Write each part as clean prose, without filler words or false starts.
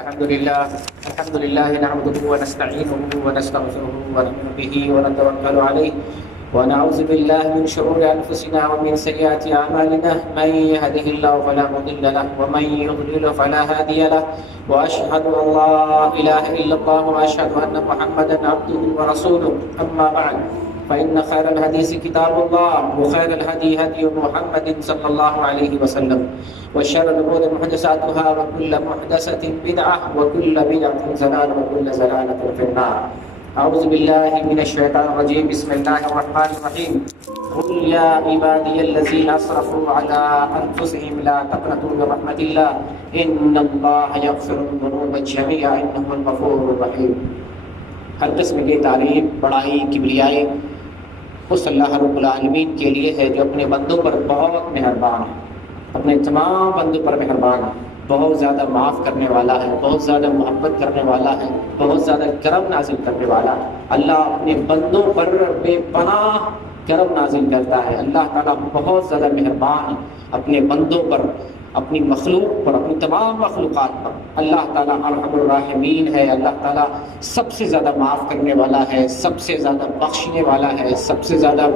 الحمد لله نحمده ونستعينه ونستغفره ونؤمن به ونتوكل عليه ونعوذ بالله من شرور أنفسنا ومن سيئات أعمالنا من يهده الله فلا مضل له ومن يضلل فلا هادي له وأشهد أن لا إله إلا الله وأشهد أن محمدا عبده ورسوله أما بعد فإن خير الحديث كتاب الله وخير الهدي هدي محمد صلى الله عليه وسلم وشر الأمور محدثاتها وكل محدثة بدعة وكل بدعة ضلالة وكل ضلالة في النار. أعوذ بالله من الشيطان الرجيم. بسم الله الرحمن الرحيم. قل يا عبادي الذين أسرفوا على أنفسهم لا تقنطوا من رحمة الله إن الله يغفر الذنوب جميعا إنه الغفور الرحيم. ہر قسم کی تعریف، بڑائی، کبریائی اس اللہ رب العالمین کے لیے ہے جو اپنے بندوں پر بہت مہربان ہے، اپنے تمام بندوں پر مہربان ہے، بہت زیادہ معاف کرنے والا ہے، بہت زیادہ محبت کرنے والا ہے، بہت زیادہ کرم نازل کرنے والا ہے۔ اللہ اپنے بندوں پر بے پناہ کرم نازل کرتا ہے۔ اللہ تعالیٰ بہت زیادہ مہربان ہے اپنے بندوں پر، اپنی مخلوق پر، اپنی تمام مخلوقات پر۔ اللہ تعالیٰ ارحم الراحمین ہے۔ اللہ تعالیٰ سب سے زیادہ معاف کرنے والا ہے، سب سے زیادہ بخشنے والا ہے، سب سے زیادہ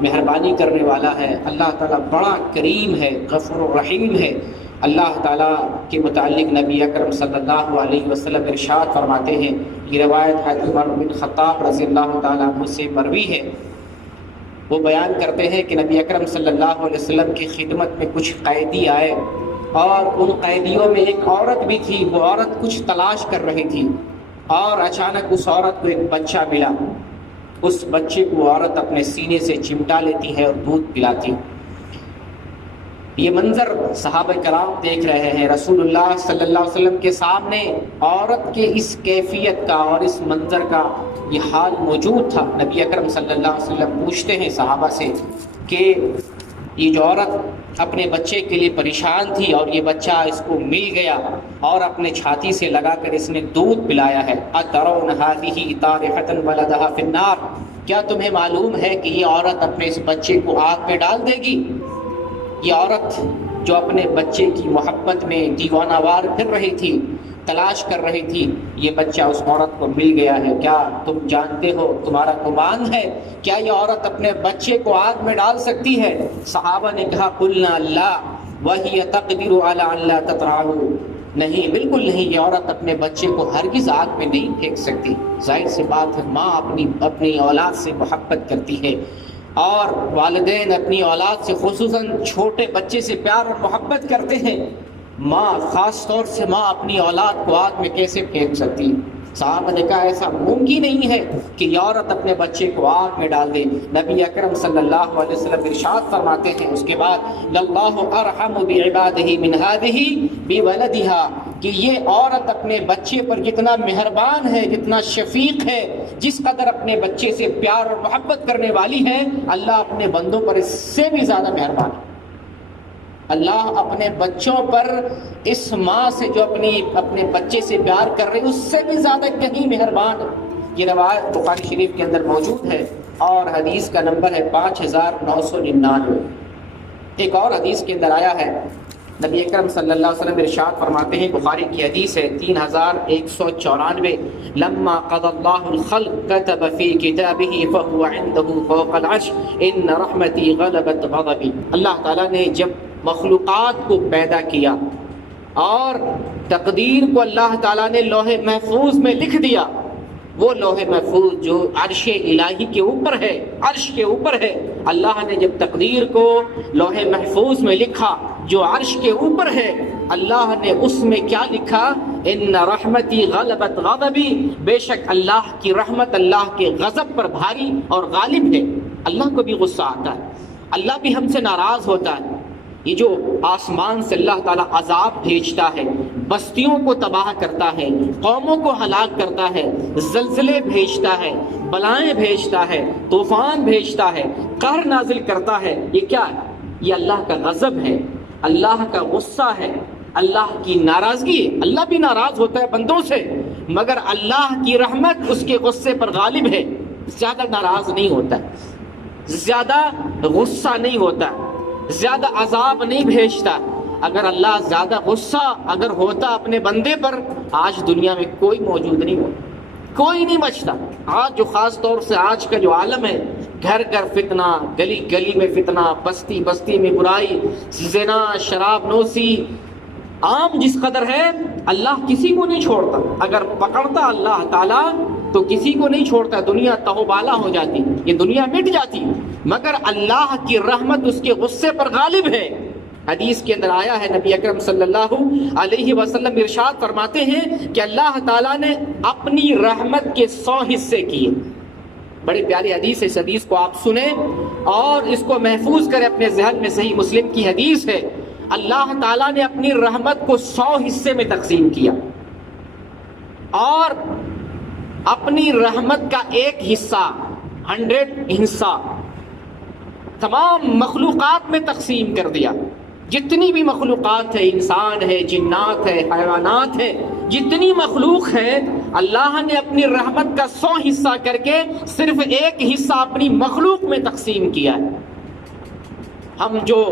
مہربانی کرنے والا ہے۔ اللہ تعالیٰ بڑا کریم ہے، غفور الرحیم ہے۔ اللہ تعالیٰ کے متعلق نبی اکرم صلی اللہ علیہ وسلم ارشاد فرماتے ہیں، یہ روایت حضرت عمر بن خطاب رضی اللہ تعالیٰ عنہ سے مروی ہے۔ وہ بیان کرتے ہیں کہ نبی اکرم صلی اللہ علیہ وسلم کی خدمت میں کچھ قیدی آئے اور ان قیدیوں میں ایک عورت بھی تھی۔ وہ عورت کچھ تلاش کر رہی تھی اور اچانک اس عورت کو ایک بچہ ملا۔ اس بچے کو وہ عورت اپنے سینے سے چمٹا لیتی ہے اور دودھ پلاتی۔ یہ منظر صحابہ کرام دیکھ رہے ہیں۔ رسول اللہ صلی اللہ علیہ وسلم کے سامنے عورت کے اس کیفیت کا اور اس منظر کا یہ حال موجود تھا۔ نبی اکرم صلی اللہ علیہ وسلم پوچھتے ہیں صحابہ سے کہ یہ جو عورت اپنے بچے کے لیے پریشان تھی اور یہ بچہ اس کو مل گیا اور اپنے چھاتی سے لگا کر اس نے دودھ پلایا ہے، اترون هذه طارحة ولدها في النار، کیا تمہیں معلوم ہے کہ یہ عورت اپنے اس بچے کو آگ میں ڈال دے گی؟ یہ عورت جو اپنے بچے کی محبت میں دیوانہ وار پھر رہی تھی، تلاش کر رہی تھی، یہ بچہ اس عورت کو مل گیا ہے۔ کیا تم جانتے ہو، تمہارا گمان ہے کیا یہ عورت اپنے بچے کو آگ میں ڈال سکتی ہے؟ صحابہ نے کہا قلنا لا وہی تقدر علی ان لا تطرحہ، نہیں، بالکل نہیں، یہ عورت اپنے بچے کو ہرگز آگ میں نہیں پھینک سکتی۔ ظاہر سی بات ہے، ماں اپنی اولاد سے محبت کرتی ہے اور والدین اپنی اولاد سے، خصوصاً چھوٹے بچے سے پیار اور محبت کرتے ہیں۔ ماں، خاص طور سے ماں اپنی اولاد کو آگ میں کیسے پھینک سکتی؟ صحابہ نے کہا ایسا ممکن نہیں ہے کہ یہ عورت اپنے بچے کو آگ میں ڈال دے۔ نبی اکرم صلی اللہ علیہ وسلم ارشاد فرماتے ہیں اس کے بعد اللہ ارحم بعبادہ من ہذہ بولدہا، کہ یہ عورت اپنے بچے پر جتنا مہربان ہے، جتنا شفیق ہے، جس قدر اپنے بچے سے پیار اور محبت کرنے والی ہے، اللہ اپنے بندوں پر اس سے بھی زیادہ مہربان ہے۔ اللہ اپنے بچوں پر اس ماں سے جو اپنے بچے سے پیار کر رہی ہے اس سے بھی زیادہ کہیں مہربان ہے۔ یہ روایت بخاری شریف کے اندر موجود ہے اور حدیث کا نمبر ہے 5999۔ ایک اور حدیث کے اندر آیا ہے، نبی اکرم صلی اللہ علیہ وسلم ارشاد فرماتے ہیں، بخاری کی حدیث ہے 3194، لما قضى الله الخلق كتب في كتابه فهو عنده فوق العرش ان رحمتي غلبت غضبي۔ اللہ تعالیٰ نے جب مخلوقات کو پیدا کیا اور تقدیر کو اللہ تعالیٰ نے لوح محفوظ میں لکھ دیا، وہ لوح محفوظ جو عرش الہی کے اوپر ہے، عرش کے اوپر ہے، اللہ نے جب تقدیر کو لوح محفوظ میں لکھا جو عرش کے اوپر ہے، اللہ نے اس میں کیا لکھا؟ ان رحمتی غلبت غضبی، بے شک اللہ کی رحمت اللہ کے غضب پر بھاری اور غالب ہے۔ اللہ کو بھی غصہ آتا ہے، اللہ بھی ہم سے ناراض ہوتا ہے۔ یہ جو آسمان سے اللہ تعالیٰ عذاب بھیجتا ہے، بستیوں کو تباہ کرتا ہے، قوموں کو ہلاک کرتا ہے، زلزلے بھیجتا ہے، بلائیں بھیجتا ہے، طوفان بھیجتا ہے، قہر نازل کرتا ہے، یہ کیا ہے؟ یہ اللہ کا غضب ہے، اللہ کا غصہ ہے، اللہ کی ناراضگی ہے۔ اللہ بھی ناراض ہوتا ہے بندوں سے، مگر اللہ کی رحمت اس کے غصے پر غالب ہے، زیادہ ناراض نہیں ہوتا، زیادہ غصہ نہیں ہوتا، زیادہ عذاب نہیں بھیجتا۔ اگر اللہ زیادہ غصہ اگر ہوتا اپنے بندے پر، آج دنیا میں کوئی موجود نہیں ہوتا، کوئی نہیں بچتا۔ آج جو خاص طور سے آج کا جو عالم ہے، گھر گھر فتنہ، گلی گلی میں فتنہ، بستی بستی میں برائی، زنا، شراب نوشی عام جس قدر ہے، اللہ کسی کو نہیں چھوڑتا۔ اگر پکڑتا اللہ تعالیٰ تو کسی کو نہیں چھوڑتا، دنیا تہو بالا ہو جاتی، یہ دنیا مٹ جاتی، مگر اللہ کی رحمت اس کے غصے پر غالب ہے۔ حدیث کے اندر آیا ہے، نبی اکرم صلی اللہ علیہ وسلم ارشاد فرماتے ہیں کہ اللہ تعالیٰ نے اپنی رحمت کے 100 حصے کیے۔ بڑی پیاری حدیث ہے، اس حدیث کو آپ سنیں اور اس کو محفوظ کریں اپنے ذہن میں۔ صحیح مسلم کی حدیث ہے، اللہ تعالیٰ نے اپنی رحمت کو 100 حصے میں تقسیم کیا اور اپنی رحمت کا ایک حصہ 100 حصہ تمام مخلوقات میں تقسیم کر دیا۔ جتنی بھی مخلوقات ہے، انسان ہے، جنات ہے، حیوانات ہے، جتنی مخلوق ہے، اللہ نے اپنی رحمت کا 100 حصہ کر کے صرف ایک حصہ اپنی مخلوق میں تقسیم کیا ہے۔ ہم جو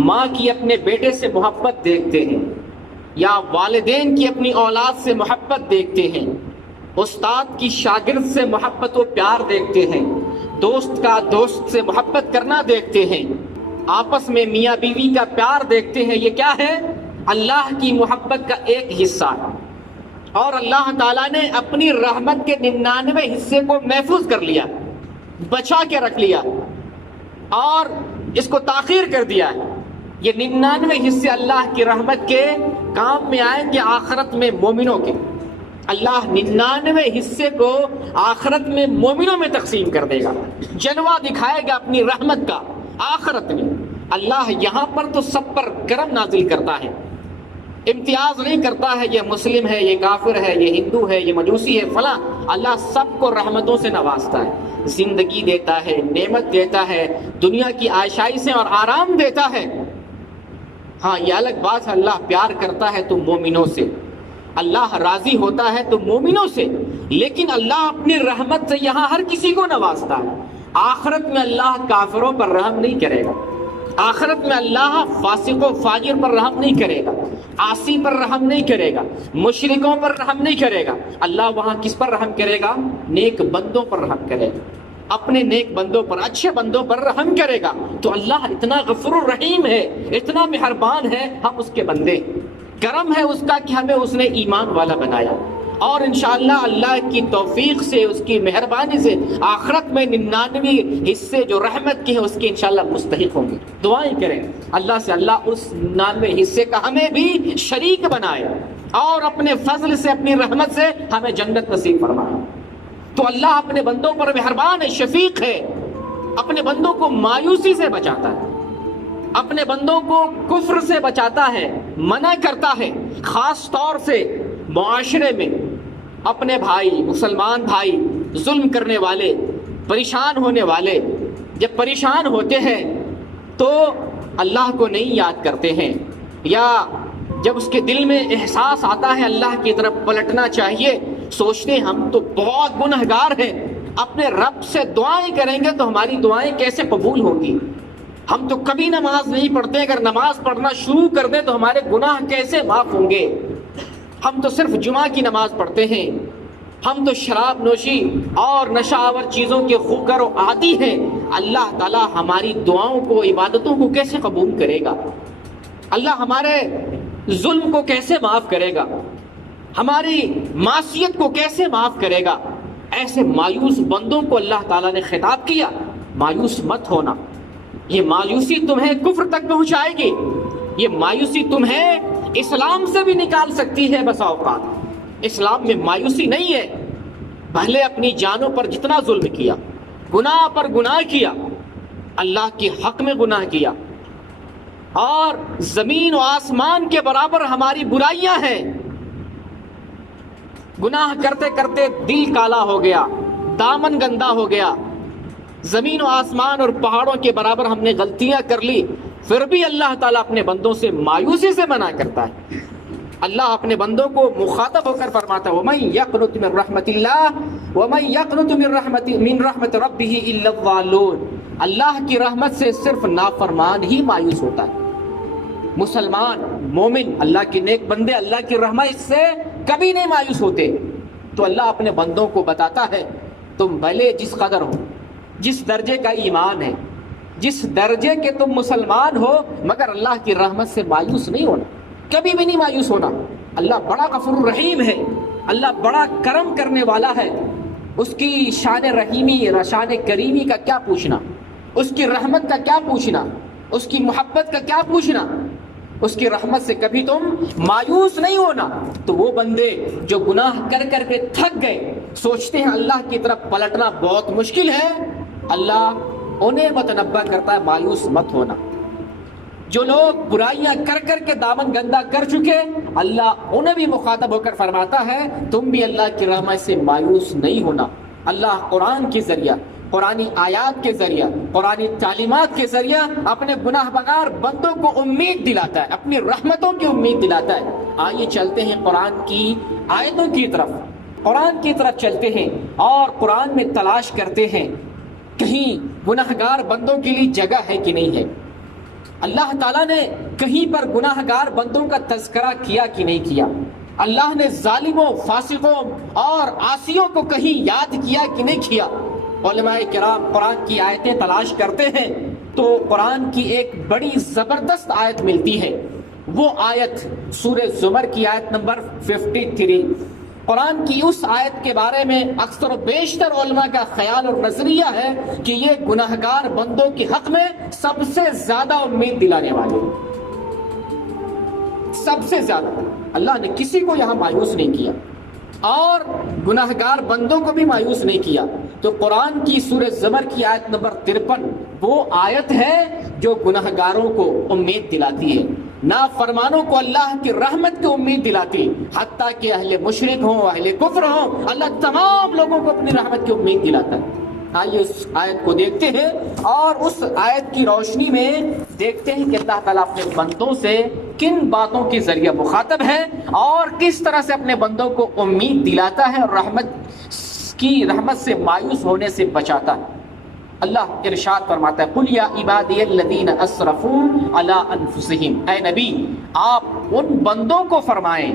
ماں کی اپنے بیٹے سے محبت دیکھتے ہیں، یا والدین کی اپنی اولاد سے محبت دیکھتے ہیں، استاد کی شاگرد سے محبت و پیار دیکھتے ہیں، دوست کا دوست سے محبت کرنا دیکھتے ہیں، آپس میں میاں بیوی کا پیار دیکھتے ہیں، یہ کیا ہے؟ اللہ کی محبت کا ایک حصہ ہے۔ اور اللہ تعالیٰ نے اپنی رحمت کے 99 حصے کو محفوظ کر لیا، بچا کے رکھ لیا اور اس کو تاخیر کر دیا ہے۔ یہ 99 حصے اللہ کی رحمت کے کام میں آئیں گے آخرت میں مومنوں کے۔ اللہ 99 حصے کو آخرت میں مومنوں میں تقسیم کر دے گا، جلوہ دکھائے گا اپنی رحمت کا آخرت میں۔ اللہ یہاں پر تو سب پر کرم نازل کرتا ہے، امتیاز نہیں کرتا ہے یہ مسلم ہے، یہ کافر ہے، یہ ہندو ہے، یہ مجوسی ہے، فلاں۔ اللہ سب کو رحمتوں سے نوازتا ہے، زندگی دیتا ہے، نعمت دیتا ہے، دنیا کی آشائشیں اور آرام دیتا ہے۔ ہاں یہ الگ بات ہے، اللہ پیار کرتا ہے تو مومنوں سے، اللہ راضی ہوتا ہے تو مومنوں سے، لیکن اللہ اپنی رحمت سے یہاں ہر کسی کو نوازتا ہے۔ آخرت میں اللہ کافروں پر رحم نہیں کرے گا، آخرت میں اللہ فاسق و فاجر پر رحم نہیں کرے گا، عاصی پر رحم نہیں کرے گا، مشرکوں پر رحم نہیں کرے گا۔ اللہ وہاں کس پر رحم کرے گا؟ نیک بندوں پر رحم کرے گا، اپنے نیک بندوں پر، اچھے بندوں پر رحم کرے گا۔ تو اللہ اتنا غفور الرحیم ہے، اتنا مہربان ہے، ہم اس کے بندے، کرم ہے اس کا کہ ہمیں اس نے ایمان والا بنایا، اور انشاءاللہ اللہ کی توفیق سے، اس کی مہربانی سے آخرت میں 99 حصے جو رحمت کے ہیں اس کے انشاءاللہ مستحق ہوں گے۔ دعائیں کریں اللہ سے، اللہ اس 99 حصے کا ہمیں بھی شریک بنائے اور اپنے فضل سے، اپنی رحمت سے ہمیں جنت نصیب فرمائے۔ تو اللہ اپنے بندوں پر مہربان ہے، شفیق ہے، اپنے بندوں کو مایوسی سے بچاتا ہے، اپنے بندوں کو کفر سے بچاتا ہے، منع کرتا ہے۔ خاص طور سے معاشرے میں اپنے بھائی، مسلمان بھائی، ظلم کرنے والے، پریشان ہونے والے جب پریشان ہوتے ہیں تو اللہ کو نہیں یاد کرتے ہیں، یا جب اس کے دل میں احساس آتا ہے اللہ کی طرف پلٹنا چاہیے، سوچتے ہیں ہم تو بہت گنہگار ہیں، اپنے رب سے دعائیں کریں گے تو ہماری دعائیں کیسے قبول ہوں گی؟ ہم تو کبھی نماز نہیں پڑھتے، اگر نماز پڑھنا شروع کر دیں تو ہمارے گناہ کیسے معاف ہوں گے؟ ہم تو صرف جمعہ کی نماز پڑھتے ہیں، ہم تو شراب نوشی اور نشہ آور چیزوں کے خوگر و عادی ہیں، اللہ تعالیٰ ہماری دعاؤں کو، عبادتوں کو کیسے قبول کرے گا؟ اللہ ہمارے ظلم کو کیسے معاف کرے گا؟ ہماری معصیت کو کیسے معاف کرے گا؟ ایسے مایوس بندوں کو اللہ تعالیٰ نے خطاب کیا، مایوس مت ہونا، یہ مایوسی تمہیں کفر تک پہنچائے گی، یہ مایوسی تمہیں اسلام سے بھی نکال سکتی ہے۔ بسا اوقات اسلام میں مایوسی نہیں ہے، پہلے اپنی جانوں پر جتنا ظلم کیا، گناہ پر گناہ کیا، اللہ کے حق میں گناہ کیا، اور زمین و آسمان کے برابر ہماری برائیاں ہیں، گناہ کرتے کرتے دل کالا ہو گیا، دامن گندا ہو گیا، زمین و آسمان اور پہاڑوں کے برابر ہم نے غلطیاں کر لی، پھر بھی اللہ تعالیٰ اپنے بندوں سے مایوسی سے منع کرتا ہے۔ اللہ اپنے بندوں کو مخاطب ہو کر فرماتا ہے وَمَن يَقْنُتْ مِن رَحْمَتِ اللَّهِ وَمَن يَقْنُتْ مِن رَحْمَتِ رَبِّهِ إِلَّا الضَّالُّونَ۔ اللہ کی رحمت سے صرف نافرمان ہی مایوس ہوتا ہے، مسلمان مومن اللہ کے نیک بندے اللہ کی رحمت سے کبھی نہیں مایوس ہوتے. تو اللہ اپنے بندوں کو بتاتا ہے تم بھلے جس قدر ہو, جس درجے کا ایمان ہے, جس درجے کے تم مسلمان ہو, مگر اللہ کی رحمت سے مایوس نہیں ہونا, کبھی بھی نہیں مایوس ہونا. اللہ بڑا غفور رحیم ہے, اللہ بڑا کرم کرنے والا ہے. اس کی شان رحیمی شان کریمی کا کیا پوچھنا, اس کی رحمت کا کیا پوچھنا, اس کی محبت کا کیا پوچھنا. اس کی رحمت سے کبھی تم مایوس نہیں ہونا. تو وہ بندے جو گناہ کر کر کے تھک گئے, سوچتے ہیں اللہ کی طرف پلٹنا بہت مشکل ہے, اللہ انہیں متنبہ کرتا ہے مایوس مت ہونا. جو لوگ برائیاں کر کر کے دامن گندا کر چکے, اللہ انہیں بھی مخاطب ہو کر فرماتا ہے تم بھی اللہ کی رحمت سے مایوس نہیں ہونا. اللہ قرآن کے ذریعہ, قرآنی آیات کے ذریعہ, قرآنی تعلیمات کے ذریعہ اپنے گناہ بگار بندوں کو امید دلاتا ہے, اپنی رحمتوں کی امید دلاتا ہے. آئیے چلتے ہیں قرآن کی آیتوں کی طرف, قرآن کی طرف چلتے ہیں اور قرآن میں تلاش کرتے ہیں کہیں گناہگار بندوں کے لیے جگہ ہے کہ نہیں ہے. اللہ تعالیٰ نے کہیں پر گناہگار بندوں کا تذکرہ کیا کہ نہیں کیا. اللہ نے ظالموں, فاسقوں اور عاصیوں کو کہیں یاد کیا کہ نہیں کیا. علماء کرام قرآن کی آیتیں تلاش کرتے ہیں تو قرآن کی ایک بڑی زبردست آیت ملتی ہے. وہ آیت سورہ زمر کی آیت نمبر 53. قرآن کی اس آیت کے بارے میں اکثر و بیشتر علماء کا خیال اور نظریہ ہے کہ یہ گناہگار بندوں کے حق میں سب سے زیادہ امید دلانے والی, سب سے زیادہ. اللہ نے کسی کو یہاں مایوس نہیں کیا اور گناہگار بندوں کو بھی مایوس نہیں کیا. تو قرآن کی سورہ زمر کی آیت نمبر 53 وہ آیت ہے جو گناہگاروں کو امید دلاتی ہے, نافرمانوں کو اللہ کی رحمت کی امید دلاتی, حتیٰ کہ اہل مشرک ہوں, اہل کفر ہوں, اللہ تمام لوگوں کو اپنی رحمت کی امید دلاتا ہے. آئیے اس آیت کو دیکھتے ہیں اور اس آیت کی روشنی میں دیکھتے ہیں کہ اللہ تعالیٰ اپنے بندوں سے کن باتوں کے ذریعے مخاطب ہے اور کس طرح سے اپنے بندوں کو امید دلاتا ہے اور رحمت سے مایوس ہونے سے بچاتا ہے. اللہ ارشاد فرماتا ہے قُلْ يَا عِبَادِيَ الَّذِينَ أَسْرَفُوا عَلَىٰ أَنفُسِهِمْ, اے نبی آپ ان بندوں کو فرمائیں,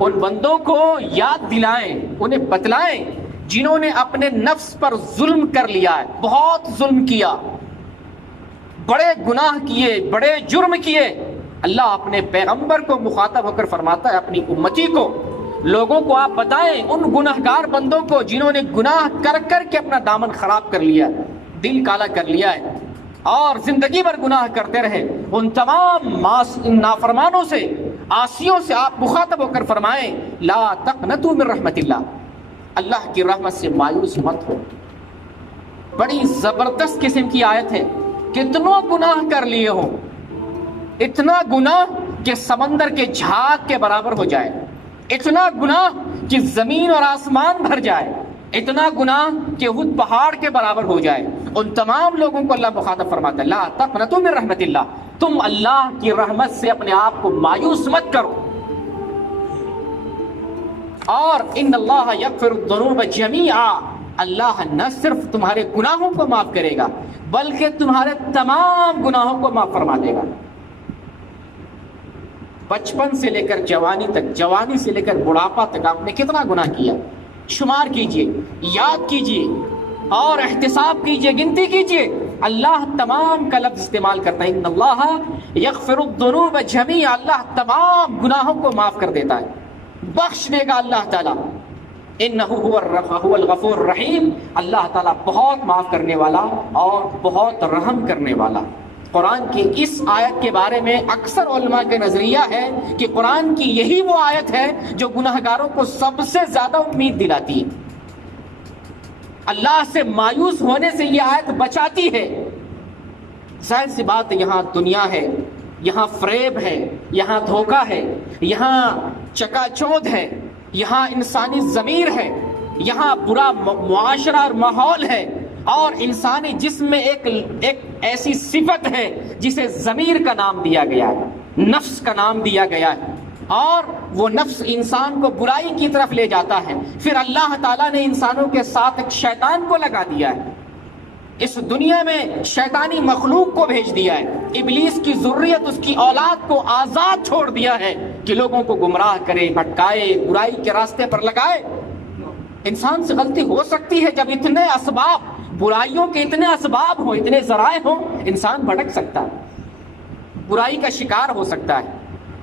ان بندوں کو یاد دلائیں, انہیں بتلائیں جنہوں نے اپنے نفس پر ظلم کر لیا ہے, بہت ظلم کیا, بڑے گناہ کیے, بڑے جرم کیے. اللہ اپنے پیغمبر کو مخاطب ہو کر فرماتا ہے اپنی امتی کو, لوگوں کو آپ بتائیں ان گناہگار بندوں کو جنہوں نے گناہ کر کر کے اپنا دامن خراب کر لیا ہے, دل کالا کر لیا ہے اور زندگی بھر گناہ کرتے رہے, ان تمام نافرمانوں سے, عاصیوں سے آپ مخاطب ہو کر فرمائیں لا تقنطوا من رحمت اللہ, اللہ کی رحمت سے مایوس مت ہو. بڑی زبردست قسم کی آیت ہے. کتنوں گناہ کر لیے ہوں, اتنا گناہ کہ سمندر کے جھاگ کے برابر ہو جائے, اتنا گناہ کہ زمین اور آسمان بھر جائے, اتنا گناہ کہ احد پہاڑ کے برابر ہو جائے, ان تمام لوگوں کو اللہ مخاطب فرماتا ہے لا تقنطوا من رحمت اللہ, تم اللہ کی رحمت سے اپنے آپ کو مایوس مت کرو. اور ان اللہ یغفر الذنوب جمیعا, اللہ نہ صرف تمہارے گناہوں کو معاف کرے گا بلکہ تمہارے تمام گناہوں کو معاف فرما دے گا. بچپن سے لے کر جوانی تک, جوانی سے لے کر بڑھاپا تک آپ نے کتنا گناہ کیا, شمار کیجئے, یاد کیجئے اور احتساب کیجئے, گنتی کیجئے. اللہ تمام کا لفظ استعمال کرتا ہے ان اللہ یغفر الذنوب جمیعا, اللہ تمام گناہوں کو معاف کر دیتا ہے, بخش دے گا اللہ تعالیٰ. انہ هو الغفور الرحیم, اللہ تعالیٰ بہت معاف کرنے والا اور بہت رحم کرنے والا. قرآن کی اس آیت کے بارے میں اکثر علماء کا نظریہ ہے کہ قرآن کی یہی وہ آیت ہے جو گناہگاروں کو سب سے زیادہ امید دلاتی ہے, اللہ سے مایوس ہونے سے یہ آیت بچاتی ہے. ظاہر سی بات, یہاں دنیا ہے, یہاں فریب ہے, یہاں دھوکہ ہے, یہاں چکا چوندھ ہے, یہاں انسانی ضمیر ہے, یہاں برا معاشرہ اور ماحول ہے, اور انسانی جسم میں ایک ایسی صفت ہے جسے ضمیر کا نام دیا گیا ہے, نفس کا نام دیا گیا ہے, اور وہ نفس انسان کو برائی کی طرف لے جاتا ہے. پھر اللہ تعالیٰ نے انسانوں کے ساتھ ایک شیطان کو لگا دیا ہے, اس دنیا میں شیطانی مخلوق کو بھیج دیا ہے، ابلیس کی ذریت، اس کی اولاد کو آزاد چھوڑ دیا ہے کہ لوگوں کو گمراہ کرے، بھٹکائے، برائی کے راستے پر لگائے۔ انسان سے غلطی ہو سکتی ہے، جب اتنے اسباب، برائیوں کے اتنے اسباب ہوں، اتنے ذرائع ہوں، انسان بھٹک سکتا ہے، برائی کا شکار ہو سکتا ہے،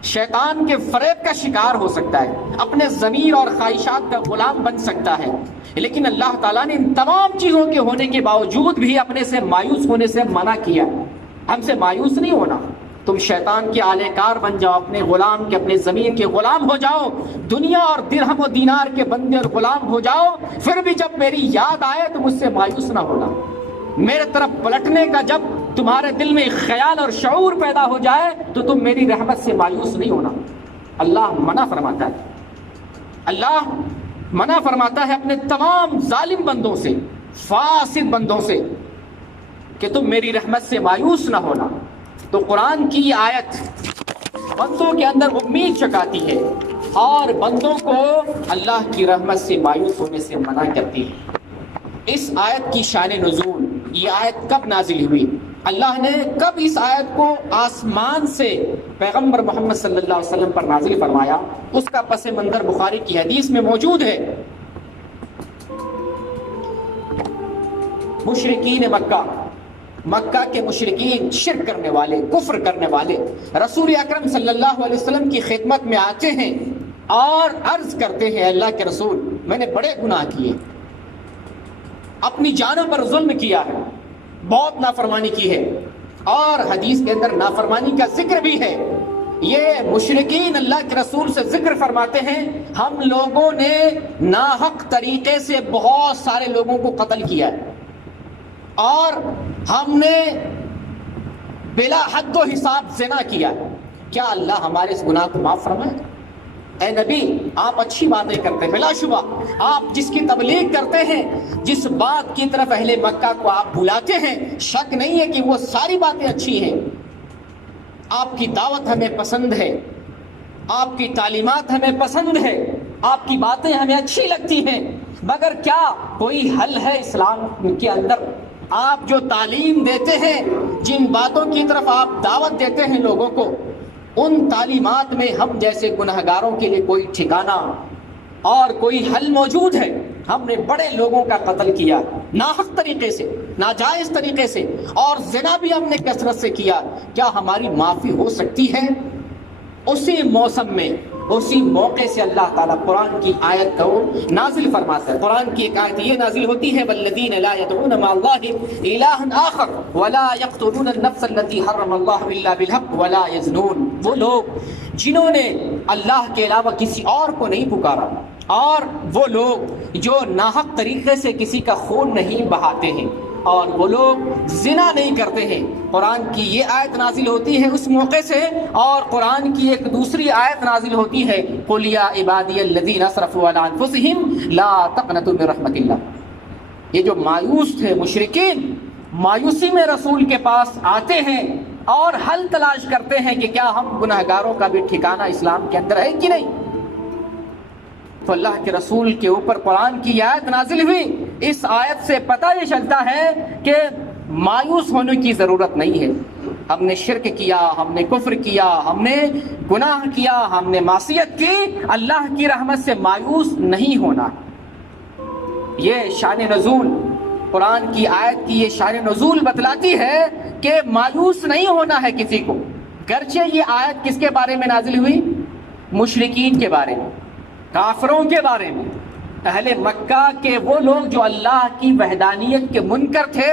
شیطان کے فریب کا شکار ہو سکتا ہے، اپنے ضمیر اور خواہشات کا غلام بن سکتا ہے۔ لیکن اللہ تعالیٰ نے ان تمام چیزوں کے ہونے کے باوجود بھی اپنے سے مایوس ہونے سے منع کیا۔ ہم سے مایوس نہیں ہونا، تم شیطان کے آلے کار بن جاؤ، اپنے غلام کے، اپنے ضمیر کے غلام ہو جاؤ، دنیا اور درہم و دینار کے بندے اور غلام ہو جاؤ، پھر بھی جب میری یاد آئے تو مجھ سے مایوس نہ ہونا۔ میرے طرف پلٹنے کا جب تمہارے دل میں خیال اور شعور پیدا ہو جائے تو تم میری رحمت سے مایوس نہیں ہونا۔ اللہ منع فرماتا ہے، اللہ منع فرماتا ہے اپنے تمام ظالم بندوں سے، فاسد بندوں سے، کہ تم میری رحمت سے مایوس نہ ہونا۔ تو قرآن کی آیت بندوں کے اندر امید جگاتی ہے اور بندوں کو اللہ کی رحمت سے مایوس ہونے سے منع کرتی ہے۔ اس آیت کی شان نزول، یہ آیت کب نازل ہوئی، اللہ نے کب اس آیت کو آسمان سے پیغمبر محمد صلی اللہ علیہ وسلم پر نازل فرمایا، اس کا پس منظر بخاری کی حدیث میں موجود ہے۔ مشرکین مکہ، مکہ کے مشرکین، شرک کرنے والے، کفر کرنے والے، رسول اکرم صلی اللہ علیہ وسلم کی خدمت میں آتے ہیں اور عرض کرتے ہیں، اللہ کے رسول، میں نے بڑے گناہ کیے، اپنی جانوں پر ظلم کیا ہے، بہت نافرمانی کی ہے، اور حدیث کے اندر نافرمانی کا ذکر بھی ہے۔ یہ مشرکین اللہ کے رسول سے ذکر فرماتے ہیں، ہم لوگوں نے ناحق طریقے سے بہت سارے لوگوں کو قتل کیا ہے، اور ہم نے بلا حد و حساب زنا کیا ہے، کیا اللہ ہمارے اس گناہ کو معاف فرمائے؟ اے نبی، آپ اچھی باتیں کرتے ہیں، بلا شبہ آپ جس کی تبلیغ کرتے ہیں، جس بات کی طرف اہل مکہ کو آپ بلاتے ہیں، شک نہیں ہے کہ وہ ساری باتیں اچھی ہیں، آپ کی دعوت ہمیں پسند ہے، آپ کی تعلیمات ہمیں پسند ہے، آپ کی باتیں ہمیں اچھی لگتی ہیں، مگر کیا کوئی حل ہے اسلام کے اندر؟ آپ جو تعلیم دیتے ہیں، جن باتوں کی طرف آپ دعوت دیتے ہیں لوگوں کو، ان تعلیمات میں ہم جیسے گنہگاروں کے لیے کوئی ٹھکانہ اور کوئی حل موجود ہے؟ ہم نے بڑے لوگوں کا قتل کیا ناحق طریقے سے، ناجائز طریقے سے، اور زنا بھی ہم نے کثرت سے کیا، کیا ہماری معافی ہو سکتی ہے؟ اسی موسم میں، اسی موقع سے اللہ تعالیٰ قرآن کی آیت کو نازل فرماتا ہے۔ قرآن کی ایک آیت یہ نازل ہوتی ہے، والذین لا يدعون مع اللہ الہا آخر ولا يقتلون النفس التي حرم اللہ الا بالحق ولا يزنون۔ وہ لوگ جنہوں نے اللہ کے علاوہ کسی اور کو نہیں پکارا، اور وہ لوگ جو ناحق طریقے سے کسی کا خون نہیں بہاتے ہیں، اور وہ لوگ زنا نہیں کرتے ہیں۔ قرآن کی یہ آیت نازل ہوتی ہے اس موقع سے، اور قرآن کی ایک دوسری آیت نازل ہوتی ہے، قُلْ يَا عِبَادِيَ الَّذِينَ أَسْرَفُوا عَلَىٰ أَنفُسِهِمْ لَا تَقْنَطُوا مِن رَحْمَةِ اللَّهِ۔ یہ جو مایوس تھے مشرکین، مایوسی میں رسول کے پاس آتے ہیں اور حل تلاش کرتے ہیں کہ کیا ہم گناہگاروں کا بھی ٹھکانہ اسلام کے اندر ہے کہ نہیں؟ تو اللہ کے رسول کے اوپر قرآن کی آیت نازل ہوئی۔ اس آیت سے پتہ یہ چلتا ہے کہ مایوس ہونے کی ضرورت نہیں ہے۔ ہم نے شرک کیا، ہم نے کفر کیا، ہم نے گناہ کیا، ہم نے معصیت کی، اللہ کی رحمت سے مایوس نہیں ہونا۔ یہ شان نزول، قرآن کی آیت کی یہ شان نزول بتلاتی ہے کہ مایوس نہیں ہونا ہے کسی کو۔ گرچہ یہ آیت کس کے بارے میں نازل ہوئی؟ مشرکین کے بارے میں، کافروں کے بارے میں، اہل مکہ کے وہ لوگ جو اللہ کی وحدانیت کے منکر تھے،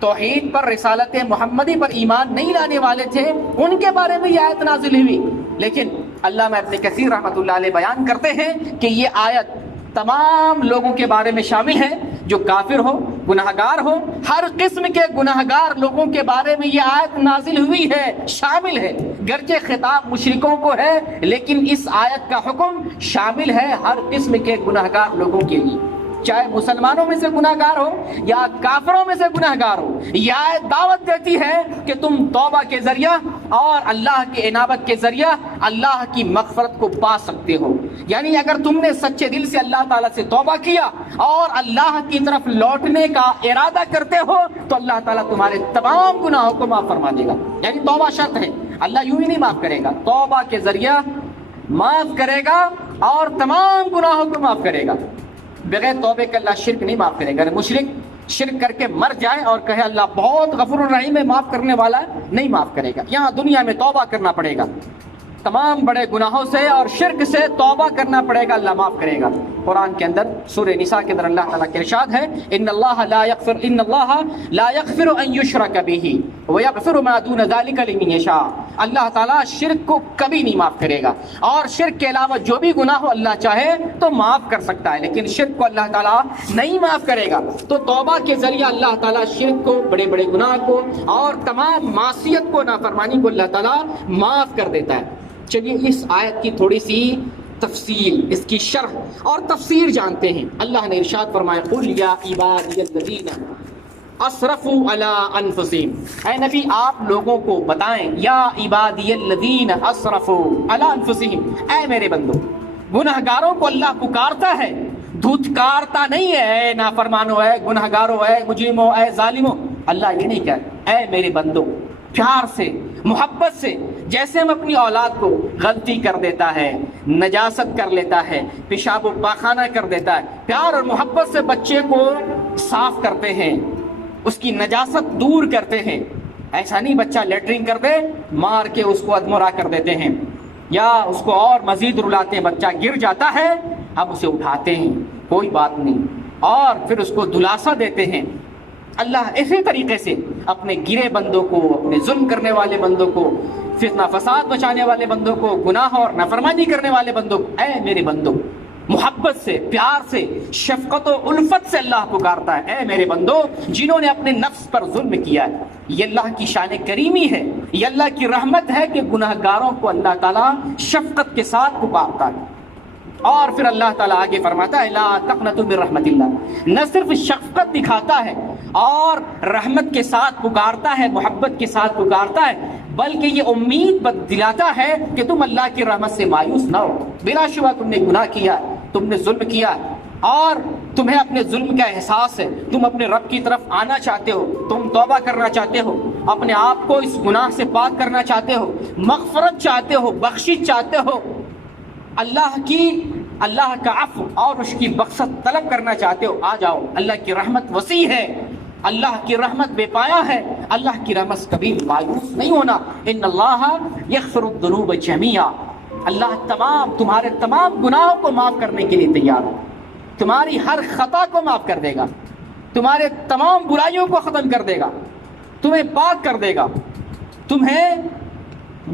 توحید پر، رسالت محمدی پر ایمان نہیں لانے والے تھے، ان کے بارے میں یہ آیت نازل ہوئی۔ لیکن علامہ ابن کثیر رحمۃ اللہ علیہ بیان کرتے ہیں کہ یہ آیت تمام لوگوں کے بارے میں شامل ہے، جو کافر ہو، گناہگار ہو، ہر قسم کے گناہگار لوگوں کے بارے میں یہ آیت نازل ہوئی ہے، شامل ہے۔ گرچہ خطاب مشرکوں کو ہے، لیکن اس آیت کا حکم شامل ہے ہر قسم کے گناہگار لوگوں کے لیے۔ چاہے مسلمانوں میں سے گناہ گار ہو یا کافروں میں سے گناہ گار ہو، یہ آیت دعوت دیتی ہے کہ تم توبہ کے ذریعہ اور اللہ کے انابت کے ذریعہ اللہ کی مغفرت کو پا سکتے ہو۔ یعنی اگر تم نے سچے دل سے اللہ تعالیٰ سے توبہ کیا اور اللہ کی طرف لوٹنے کا ارادہ کرتے ہو تو اللہ تعالیٰ تمہارے تمام گناہوں کو معاف فرما دے گا۔ یعنی توبہ شرط ہے، اللہ یوں ہی نہیں معاف کرے گا، توبہ کے ذریعہ معاف کرے گا اور تمام گناہوں کو معاف کرے گا۔ بغیر توبے کے اللہ شرک نہیں معاف کرے گا۔ اگر مشرک شرک کر کے مر جائے اور کہے اللہ بہت غفور الرحیم ہے، معاف کرنے والا ہے، نہیں معاف کرے گا۔ یہاں دنیا میں توبہ کرنا پڑے گا، تمام بڑے گناہوں سے اور شرک سے توبہ کرنا پڑے گا، اللہ معاف کرے گا۔ قرآن کے اندر سورہ نساء کے اندر اللہ تعالیٰ کے ارشاد ہے ان اللہ لا یغفر ان یشرک بہ ویغفر ما دون ذلک لمن یشاء۔ اللہ تعالیٰ شرک کو کبھی نہیں معاف کرے گا، اور شرک کے علاوہ جو بھی گناہ ہو اللہ چاہے تو معاف کر سکتا ہے، لیکن شرک کو اللہ تعالیٰ نہیں معاف کرے گا۔ تو توبہ کے ذریعہ اللہ تعالیٰ شرک کو، بڑے بڑے گناہ کو اور تمام معصیت کو، نافرمانی کو اللہ تعالیٰ معاف کر دیتا ہے۔ چلیے اس آیت کی تھوڑی سی تفصیل، اس کی شرح اور تفسیر جانتے ہیں۔ اللہ نے ارشاد فرمایا قل یا عبادی الذین اسرفوا علی انفسہم، اے نبی آپ لوگوں کو بتائیں، یا عبادی الذین اسرفوا علی انفسہم، اے میرے بندو۔ گنہگاروں کو اللہ پکارتا ہے، دھتکارتا نہیں ہے، اے نافرمانو، اے گنہگارو، اے مجرمو، اے ظالمو۔ اللہ یہ نہیں کہتا، اے میرے بندو، پیار سے، محبت سے۔ جیسے ہم اپنی اولاد کو غلطی کر دیتا ہے، نجاست کر لیتا ہے، پیشاب و پاخانہ کر دیتا ہے، پیار اور محبت سے بچے کو صاف کرتے ہیں، اس کی نجاست دور کرتے ہیں۔ ایسا نہیں بچہ لیٹرین کر دے مار کے اس کو ادمرا کر دیتے ہیں، یا اس کو اور مزید رلاتے ہیں، بچہ گر جاتا ہے ہم اسے اٹھاتے ہیں، کوئی بات نہیں، اور پھر اس کو دلاسا دیتے ہیں۔ اللہ اسی طریقے سے اپنے گرے بندوں کو، اپنے ظلم کرنے والے بندوں کو، فتنہ فساد بچانے والے بندوں کو، گناہ اور نافرمانی کرنے والے بندوں کو، اے میرے بندوں، محبت سے، پیار سے، شفقت و الفت سے اللہ پکارتا ہے، اے میرے بندو جنہوں نے اپنے نفس پر ظلم کیا ہے۔ یہ اللہ کی شان کریمی ہے، یہ اللہ کی رحمت ہے کہ گناہگاروں کو اللہ تعالیٰ شفقت کے ساتھ پکارتا ہے۔ اور پھر اللہ تعالیٰ آگے فرماتا ہے لا تقنطوا من رحمت اللہ، نہ صرف شفقت دکھاتا ہے اور رحمت کے ساتھ پکارتا ہے، محبت کے ساتھ پکارتا ہے، بلکہ یہ امید دلاتا ہے کہ تم اللہ کی رحمت سے مایوس نہ ہو۔ بلا شبہ تم نے گناہ کیا، تم نے ظلم کیا اور تمہیں اپنے ظلم کا احساس ہے، تم اپنے رب کی طرف آنا چاہتے ہو، تم توبہ کرنا چاہتے ہو، اپنے آپ کو اس گناہ سے پاک کرنا چاہتے ہو، مغفرت چاہتے ہو، بخشش چاہتے ہو، اللہ کا عفو اور اس کی بخشت طلب کرنا چاہتے ہو، آ جاؤ۔ اللہ کی رحمت وسیع ہے، اللہ کی رحمت بے پایا ہے، اللہ کی رحمت سے کبھی مایوس نہیں ہونا۔ ان اللہ یغفر الذنوب جمیعا، اللہ تمہارے تمام گناہوں کو معاف کرنے کے لیے تیار ہو، تمہاری ہر خطا کو معاف کر دے گا، تمہارے تمام برائیوں کو ختم کر دے گا، تمہیں پاک کر دے گا، تمہیں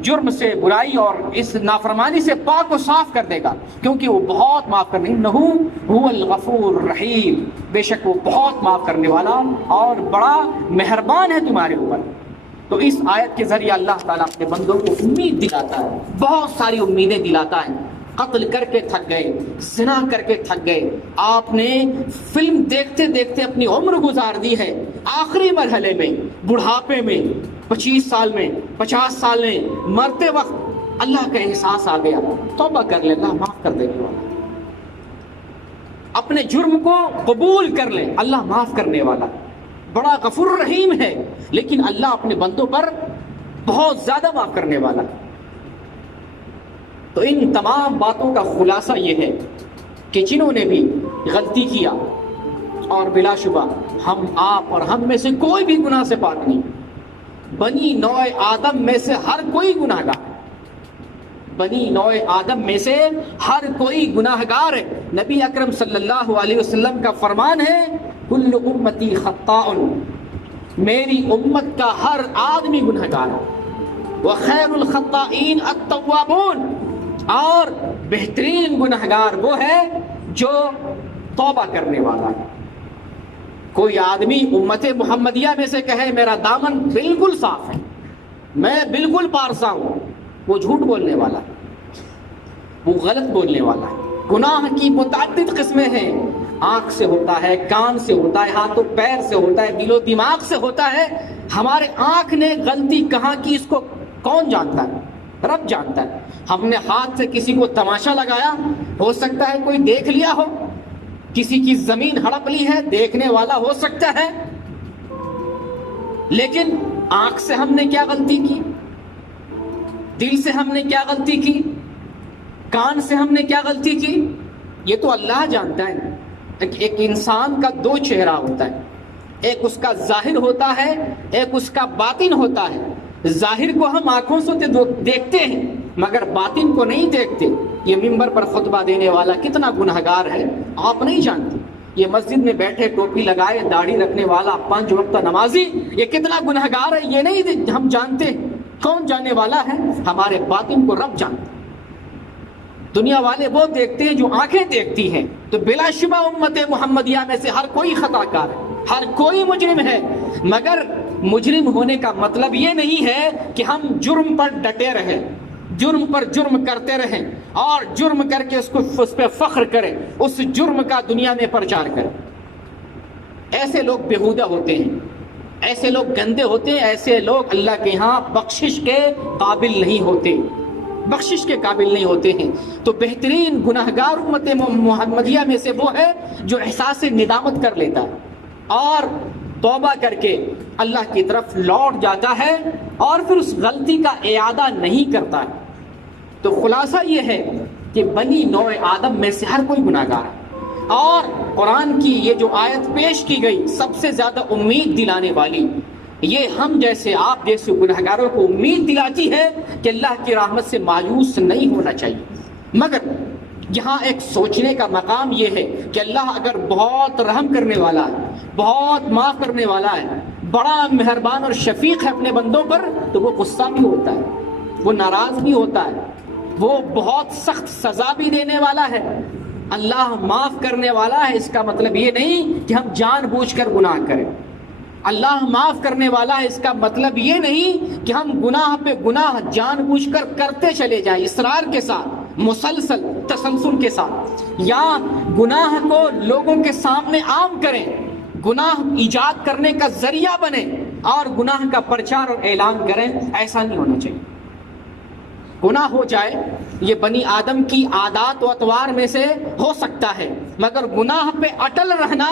جرم سے، برائی اور اس نافرمانی سے پاک و صاف کر دے گا، کیونکہ وہ بہت معاف کرنے، انہ هو الغفور الرحیم، بے شک وہ بہت معاف کرنے والا اور بڑا مہربان ہے تمہارے اوپر۔ تو اس آیت کے ذریعے اللہ تعالیٰ اپنے بندوں کو امید دلاتا ہے، بہت ساری امیدیں دلاتا ہے۔ قتل کر کے تھک گئے، زنا کر کے تھک گئے، آپ نے فلم دیکھتے دیکھتے اپنی عمر گزار دی ہے، آخری مرحلے میں، بڑھاپے میں، 25 سال میں، 50 سال میں، مرتے وقت اللہ کا احساس آ گیا، توبہ کر لے، اللہ معاف کر دینے والا، اپنے جرم کو قبول کر لے، اللہ معاف کرنے والا، بڑا غفور رحیم ہے، لیکن اللہ اپنے بندوں پر بہت زیادہ معاف کرنے والا۔ تو ان تمام باتوں کا خلاصہ یہ ہے کہ جنہوں نے بھی غلطی کیا، اور بلا شبہ ہم، آپ اور ہم میں سے کوئی بھی گناہ سے پاک نہیں، بنی نوع آدم میں سے ہر کوئی گناہ گار ہے، بنی نوع آدم میں سے ہر کوئی گناہ گار ہے۔ نبی اکرم صلی اللہ علیہ وسلم کا فرمان ہے کل امتی خطاء، میری امت کا ہر آدمی گناہ گار ہے، وخیر الخطائین التوابون، اور بہترین گناہ گار وہ ہے جو توبہ کرنے والا ہے۔ کوئی آدمی امت محمدیہ میں سے کہے میرا دامن بالکل صاف ہے، میں بالکل پارسا ہوں، وہ جھوٹ بولنے والا ہے، وہ غلط بولنے والا ہے۔ گناہ کی متعدد قسمیں ہیں، آنکھ سے ہوتا ہے، کان سے ہوتا ہے، ہاتھ و پیر سے ہوتا ہے، دل و دماغ سے ہوتا ہے۔ ہمارے آنکھ نے غلطی کہاں کی اس کو کون جانتا ہے؟ رب جانتا ہے۔ ہم نے ہاتھ سے کسی کو تماشا لگایا، ہو سکتا ہے کوئی دیکھ لیا ہو، کسی کی زمین ہڑپ لی ہے، دیکھنے والا ہو سکتا ہے، لیکن آنکھ سے ہم نے کیا غلطی کی، دل سے ہم نے کیا غلطی کی، کان سے ہم نے کیا غلطی کی، یہ تو اللہ جانتا ہے۔ ایک انسان کا دو چہرہ ہوتا ہے، ایک اس کا ظاہر ہوتا ہے، ایک اس کا باطن ہوتا ہے۔ ظاہر کو ہم آنکھوں سے دیکھتے ہیں مگر باطن کو نہیں دیکھتے۔ یہ منبر پر خطبہ دینے والا کتنا گنہگار ہے آپ نہیں جانتے۔ یہ مسجد میں بیٹھے ٹوپی لگائے داڑھی رکھنے والا 5 وقت نمازی یہ کتنا گنہگار ہے یہ نہیں ہم جانتے۔ کون جاننے والا ہے؟ ہمارے باطن کو رب جانتا ہے۔ دنیا والے وہ دیکھتے ہیں جو آنکھیں دیکھتی ہیں۔ تو بلا شبہ امت محمدیہ میں سے ہر کوئی خطا کار ہے، ہر کوئی مجرم ہے، مگر مجرم ہونے کا مطلب یہ نہیں ہے کہ ہم جرم پر ڈٹے رہیں، جرم پر جرم کرتے رہیں اور جرم کر کے اس پہ فخر کریں، اس جرم کا دنیا میں پرچار کریں۔ ایسے لوگ بیہودہ ہوتے ہیں، ایسے لوگ گندے ہوتے ہیں، ایسے لوگ اللہ کے ہاں بخشش کے قابل نہیں ہوتے، بخشش کے قابل نہیں ہوتے ہیں۔ تو بہترین گناہگار امت محمدیہ میں سے وہ ہے جو احساس ندامت کر لیتا ہے اور توبہ کر کے اللہ کی طرف لوٹ جاتا ہے اور پھر اس غلطی کا اعادہ نہیں کرتا ہے۔ تو خلاصہ یہ ہے کہ بنی نوع آدم میں سے ہر کوئی گناہگار ہے، اور قرآن کی یہ جو آیت پیش کی گئی سب سے زیادہ امید دلانے والی، یہ ہم جیسے آپ جیسے گنہگاروں کو امید دلاتی ہے کہ اللہ کی رحمت سے مایوس نہیں ہونا چاہیے۔ مگر یہاں ایک سوچنے کا مقام یہ ہے کہ اللہ اگر بہت رحم کرنے والا ہے، بہت معاف کرنے والا ہے، بڑا مہربان اور شفیق ہے اپنے بندوں پر، تو وہ غصہ بھی ہوتا ہے، وہ ناراض بھی ہوتا ہے، وہ بہت سخت سزا بھی دینے والا ہے۔ اللہ معاف کرنے والا ہے اس کا مطلب یہ نہیں کہ ہم جان بوجھ کر گناہ کریں۔ اللہ معاف کرنے والا ہے اس کا مطلب یہ نہیں کہ ہم گناہ پہ گناہ جان بوجھ کر کرتے چلے جائیں، اصرار کے ساتھ، مسلسل تسلسل کے ساتھ، یا گناہ کو لوگوں کے سامنے عام کریں، گناہ ایجاد کرنے کا ذریعہ بنے اور گناہ کا پرچار اور اعلان کریں۔ ایسا نہیں ہونا چاہیے۔ گناہ ہو جائے یہ بنی آدم کی عادات و اطوار میں سے ہو سکتا ہے، مگر گناہ پہ اٹل رہنا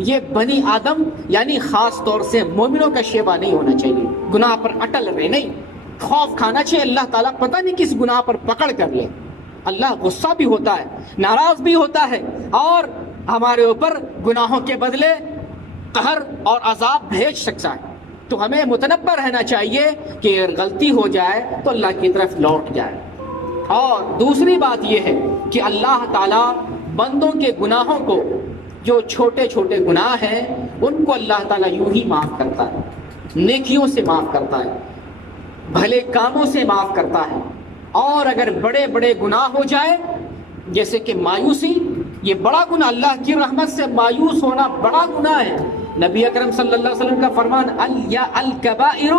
یہ بنی آدم یعنی خاص طور سے مومنوں کا شیبہ نہیں ہونا چاہیے۔ گناہ پر اٹل رہے نہیں، خوف کھانا چاہیے اللہ تعالیٰ پتہ نہیں کس گناہ پر پکڑ کر لے۔ اللہ غصہ بھی ہوتا ہے، ناراض بھی ہوتا ہے، اور ہمارے اوپر گناہوں کے بدلے قہر اور عذاب بھیج سکتا ہے۔ تو ہمیں متنبہ رہنا چاہیے کہ غلطی ہو جائے تو اللہ کی طرف لوٹ جائے۔ اور دوسری بات یہ ہے کہ اللہ تعالیٰ بندوں کے گناہوں کو، جو چھوٹے چھوٹے گناہ ہیں ان کو اللہ تعالیٰ یوں ہی معاف کرتا ہے، نیکیوں سے معاف کرتا ہے، بھلے کاموں سے معاف کرتا ہے۔ اور اگر بڑے بڑے گناہ ہو جائے جیسے کہ مایوسی، یہ بڑا گناہ، اللہ کی رحمت سے مایوس ہونا بڑا گناہ ہے۔ نبی اکرم صلی اللہ علیہ وسلم کا فرمان الکبائر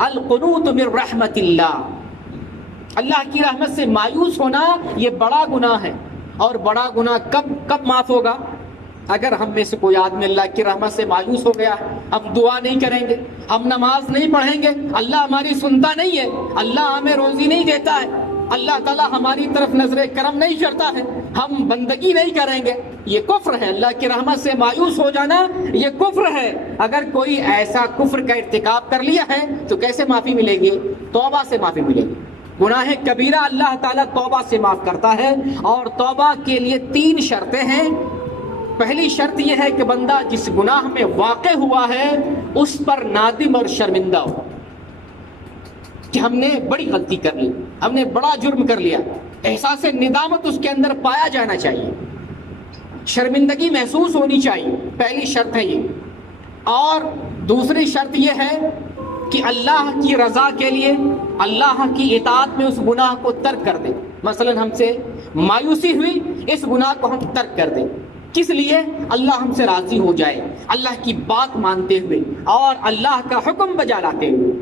القنوط من رحمت اللہ، اللہ کی رحمت سے مایوس ہونا یہ بڑا گناہ ہے۔ اور بڑا گناہ کب معاف ہوگا؟ اگر ہم میں سے کوئی آدمی اللہ کی رحمت سے مایوس ہو گیا، ہم دعا نہیں کریں گے، ہم نماز نہیں پڑھیں گے، اللہ ہماری سنتا نہیں ہے، اللہ ہمیں روزی نہیں دیتا ہے، اللہ تعالیٰ ہماری طرف نظر کرم نہیں کرتا ہے، ہم بندگی نہیں کریں گے، یہ کفر ہے۔ اللہ کی رحمت سے مایوس ہو جانا یہ کفر ہے۔ اگر کوئی ایسا کفر کا ارتکاب کر لیا ہے تو کیسے معافی ملے گی؟ توبہ سے معافی ملے گی۔ گناہ کبیرہ اللہ تعالیٰ توبہ سے معاف کرتا ہے، اور توبہ کے لیے 3 شرطیں ہیں۔ پہلی شرط یہ ہے کہ بندہ جس گناہ میں واقع ہوا ہے اس پر نادم اور شرمندہ ہو کہ ہم نے بڑی غلطی کر لی، ہم نے بڑا جرم کر لیا، احساس ندامت اس کے اندر پایا جانا چاہیے، شرمندگی محسوس ہونی چاہیے، پہلی شرط ہے یہ۔ اور دوسری شرط یہ ہے کہ اللہ کی رضا کے لیے اللہ کی اطاعت میں اس گناہ کو ترک کر دیں۔ مثلا ہم سے مایوسی ہوئی، اس گناہ کو ہم ترک کر دیں، کس لیے؟ اللہ ہم سے راضی ہو جائے، اللہ کی بات مانتے ہوئے اور اللہ کا حکم بجا لاتے ہوئے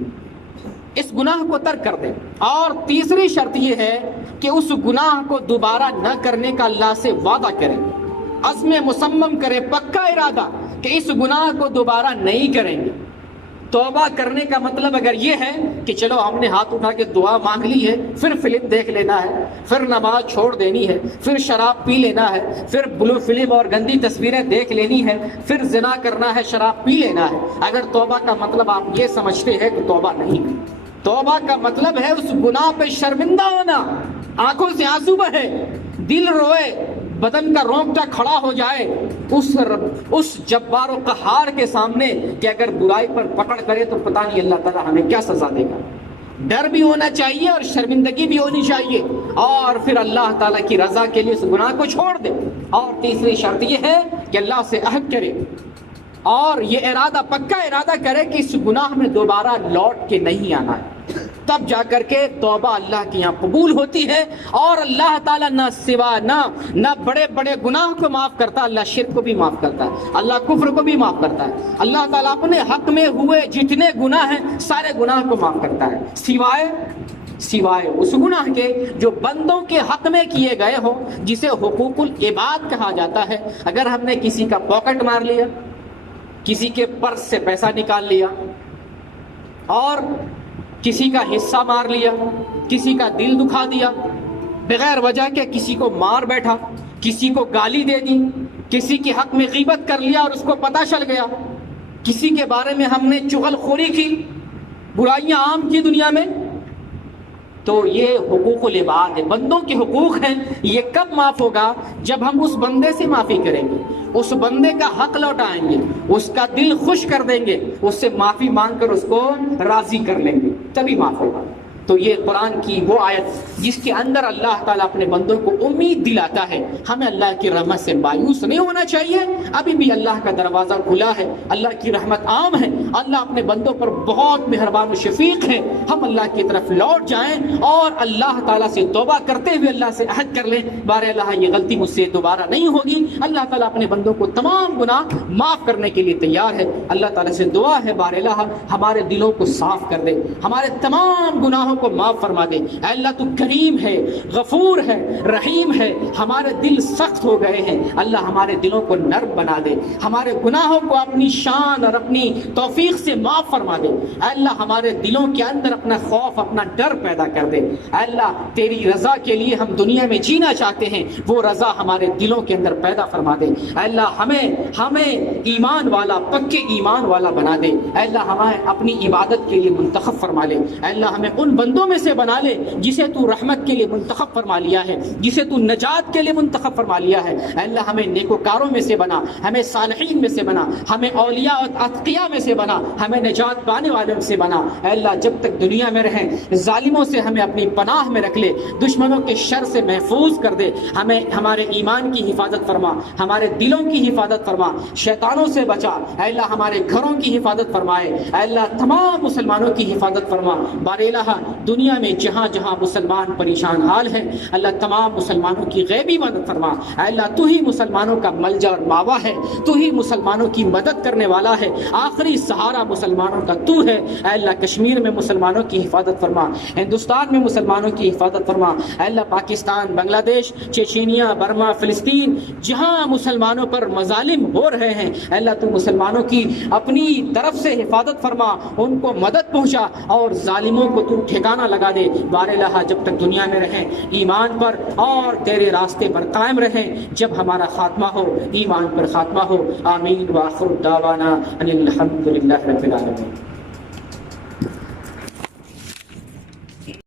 اس گناہ کو ترک کر دیں۔ اور تیسری شرط یہ ہے کہ اس گناہ کو دوبارہ نہ کرنے کا اللہ سے وعدہ کریں۔ عزم مصمم کرے، پکا ارادہ کہ اس گناہ کو دوبارہ نہیں کریں گے۔ توبہ کرنے کا مطلب اگر یہ ہے کہ چلو ہم نے ہاتھ اٹھا کے دعا مانگ لی ہے، پھر فلم دیکھ لینا ہے، پھر نماز چھوڑ دینی ہے، پھر شراب پی لینا ہے، پھر بلو فلم اور گندی تصویریں دیکھ لینی ہے، پھر زنا کرنا ہے، شراب پی لینا ہے، اگر توبہ کا مطلب آپ یہ سمجھتے ہیں تو توبہ نہیں ہے۔ توبہ کا مطلب ہے اس گناہ پہ شرمندہ ہونا، آنکھوں سے آنسو بہے، دل روئے، بدن کا رونگٹا کھڑا ہو جائے اس جبار و قہار کے سامنے کہ اگر برائی پر پکڑ کرے تو پتہ نہیں اللہ تعالیٰ ہمیں کیا سزا دے گا۔ ڈر بھی ہونا چاہیے اور شرمندگی بھی ہونی چاہیے، اور پھر اللہ تعالیٰ کی رضا کے لیے اس گناہ کو چھوڑ دے۔ اور تیسری شرط یہ ہے کہ اللہ سے عہد کرے اور یہ ارادہ، پکا ارادہ کرے کہ اس گناہ میں دوبارہ لوٹ کے نہیں آنا ہے، تب جا کر کے توبہ اللہ کے یہاں قبول ہوتی ہے۔ اور اللہ تعالیٰ نہ بڑے بڑے گناہ کو معاف کرتا، اللہ شرک کو بھی معاف کرتا ہے، اللہ کفر کو بھی معاف کرتا ہے، اللہ تعالیٰ اپنے حق میں ہوئے جتنے گناہ ہیں سارے گناہ کو معاف کرتا ہے، سوائے اس گناہ کے جو بندوں کے حق میں کیے گئے ہوں، جسے حقوق العباد کہا جاتا ہے۔ اگر ہم نے کسی کا پاکٹ مار لیا، کسی کے پرس سے پیسہ نکال لیا، اور کسی کا حصہ مار لیا، کسی کا دل دکھا دیا، بغیر وجہ کے کسی کو مار بیٹھا، کسی کو گالی دے دی، کسی کے حق میں غیبت کر لیا اور اس کو پتہ چل گیا، کسی کے بارے میں ہم نے چغل خوری کی، برائیاں عام کی دنیا میں، تو یہ حقوق العباد ہے، بندوں کے حقوق ہیں۔ یہ کب معاف ہوگا؟ جب ہم اس بندے سے معافی کریں گے، اس بندے کا حق لوٹائیں گے، اس کا دل خوش کر دیں گے، اس سے معافی مانگ کر اس کو راضی کر لیں گے، تبھی معاف ہوگا۔ تو یہ قرآن کی وہ آیت جس کے اندر اللہ تعالیٰ اپنے بندوں کو امید دلاتا ہے۔ ہمیں اللہ کی رحمت سے مایوس نہیں ہونا چاہیے، ابھی بھی اللہ کا دروازہ کھلا ہے، اللہ کی رحمت عام ہے، اللہ اپنے بندوں پر بہت مہربان و شفیق ہے۔ ہم اللہ کی طرف لوٹ جائیں اور اللہ تعالیٰ سے توبہ کرتے ہوئے اللہ سے عہد کر لیں، بار اللہ یہ غلطی مجھ سے دوبارہ نہیں ہوگی۔ اللہ تعالیٰ اپنے بندوں کو تمام گناہ معاف کرنے کے لیے تیار ہے۔ اللہ تعالیٰ سے دعا ہے بار اللہ ہمارے دلوں کو صاف کر دے، ہمارے تمام گناہوں کو معاف فرما دے۔ اے اللہ تو کریم ہے، غفور ہے، رحیم ہے، ہمارے دل سخت ہو گئے ہیں، اللہ ہمارے دلوں کو نرم بنا دے، ہمارے گناہوں کو اپنی شان اور اپنی توفیق سے معاف فرما دے۔ اے اللہ ہمارے دلوں کے اندر اپنا خوف، اپنا ڈر پیدا کر دے۔ اے اللہ تیری رضا کے لیے ہم دنیا میں جینا چاہتے ہیں، وہ رضا ہمارے دلوں کے اندر پیدا فرما دے۔ اے اللہ ہمیں ایمان والا، پکے ایمان والا بنا دے۔ اے اللہ ہمیں اپنی عبادت کے لیے منتخب فرما لے۔ اے اللہ ہمیں ان بندوں میں سے بنا لے جسے تو رحمت کے لیے منتخب فرما لیا ہے، جسے تو نجات کے لیے منتخب فرما لیا ہے۔ اے اللہ ہمیں نیکوکاروں میں سے بنا، ہمیں صالحین میں سے بنا، ہمیں اولیاء اور اتقیاء میں سے بنا، ہمیں نجات پانے والوں سے بنا۔ اے اللہ جب تک دنیا میں رہیں ظالموں سے ہمیں اپنی پناہ میں رکھ لے، دشمنوں کے شر سے محفوظ کر دے، ہمیں ہمارے ایمان کی حفاظت فرما، ہمارے دلوں کی حفاظت فرما، شیطانوں سے بچا۔ اے اللہ ہمارے گھروں کی حفاظت فرمائے۔ اے اللہ تمام مسلمانوں کی حفاظت فرما۔ بار الہ دنیا میں جہاں جہاں مسلمان پریشان حال ہیں، اللہ تمام مسلمانوں کی غیبی مدد فرما۔ اے اللہ تو ہی مسلمانوں کا ملجا اور ماوا ہے، تو ہی مسلمانوں کی مدد کرنے والا ہے، آخری سہارا مسلمانوں کا تو ہے۔ اے اللہ کشمیر میں مسلمانوں کی حفاظت فرما، ہندوستان میں مسلمانوں کی حفاظت فرما۔ اے اللہ پاکستان، بنگلہ دیش، چیچینیا، برما، فلسطین، جہاں مسلمانوں پر مظالم ہو رہے ہیں، اے اللہ تو مسلمانوں کی اپنی طرف سے حفاظت فرما، ان کو مدد پہنچا اور ظالموں کو تو ٹھکانہ لگا دے۔ بار الہ جب تک دنیا میں رہیں ایمان پر اور تیرے راستے پر قائم رہیں، جب ہمارا خاتمہ ہو ایمان پر خاتمہ ہو۔ آمین وآخر دعوانا ان الحمد للہ رب العالمین۔